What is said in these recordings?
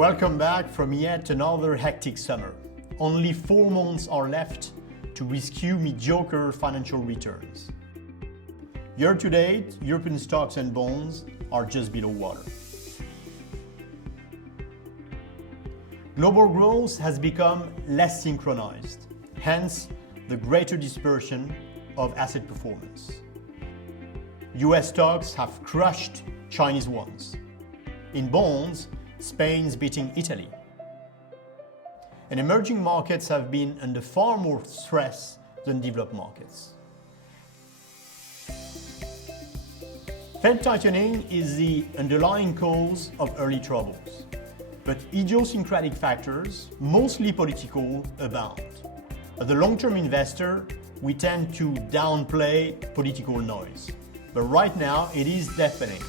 Welcome back from yet another hectic summer. Only 4 months are left to rescue mediocre financial returns. Year to date, European stocks and bonds are just below water. Global growth has become less synchronized, hence the greater dispersion of asset performance. US stocks have crushed Chinese ones. In bonds, Spain's beating Italy. And emerging markets have been under far more stress than developed markets. Fed tightening is the underlying cause of early troubles, but idiosyncratic factors, mostly political, abound. As a long-term investor, we tend to downplay political noise, but right now it is deafening,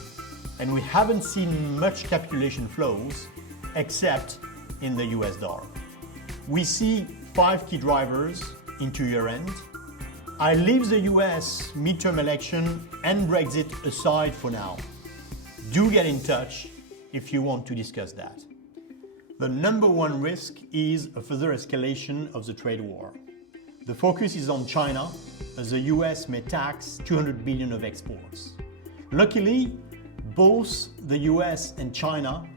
and we haven't seen much capitulation flows except in the US dollar. We see 5 key drivers into year-end. I leave the US midterm election and Brexit aside for now. Do get in touch if you want to discuss that. The number one risk is a further escalation of the trade war. The focus is on China, as the US may tax 200 billion of exports. Luckily, both the US and China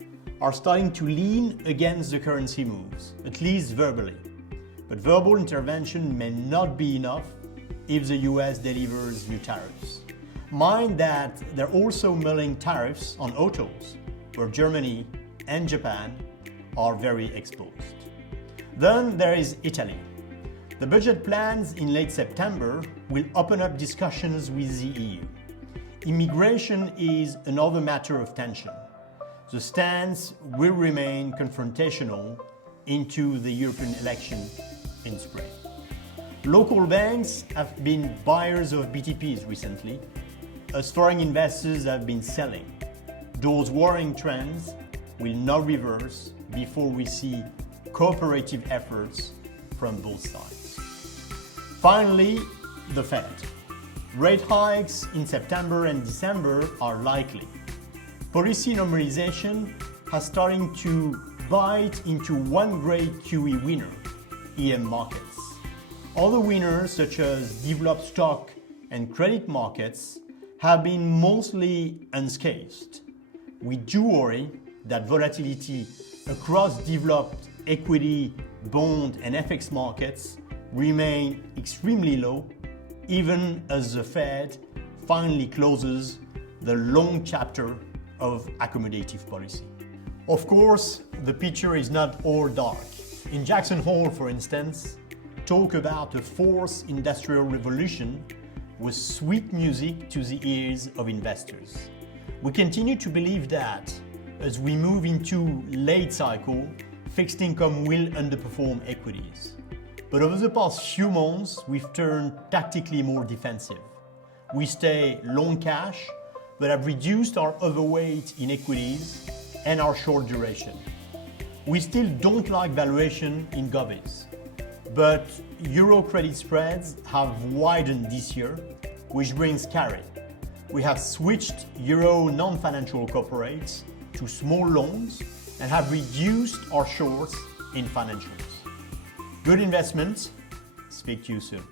are starting to lean against the currency moves, at least verbally. But verbal intervention may not be enough if the US delivers new tariffs. Mind that they're also mulling tariffs on autos, where Germany and Japan are very exposed. Then there is Italy. The budget plans in late September will open up discussions with the EU. Immigration is another matter of tension. The stance will remain confrontational into the European election in spring. Local banks have been buyers of BTPs recently, as foreign investors have been selling. Those worrying trends will not reverse before we see cooperative efforts from both sides. Finally, the Fed. Rate hikes in September and December are likely. Policy normalization has started to bite into one great QE winner, EM markets. Other winners, such as developed stock and credit markets, have been mostly unscathed. We do worry that volatility across developed equity, bond, and FX markets remain extremely low, even as the Fed finally closes the long chapter of accommodative policy. Of course, the picture is not all dark. In Jackson Hole, for instance, talk about a fourth industrial revolution was sweet music to the ears of investors. We continue to believe that as we move into late cycle, fixed income will underperform equities. But over the past few months, we've turned tactically more defensive. We stay long cash, but have reduced our overweight in equities and our short duration. We still don't like valuation in govies, but euro credit spreads have widened this year, which brings carry. We have switched euro non-financial corporates to small loans and have reduced our shorts in financials. Good investments. Speak to you soon.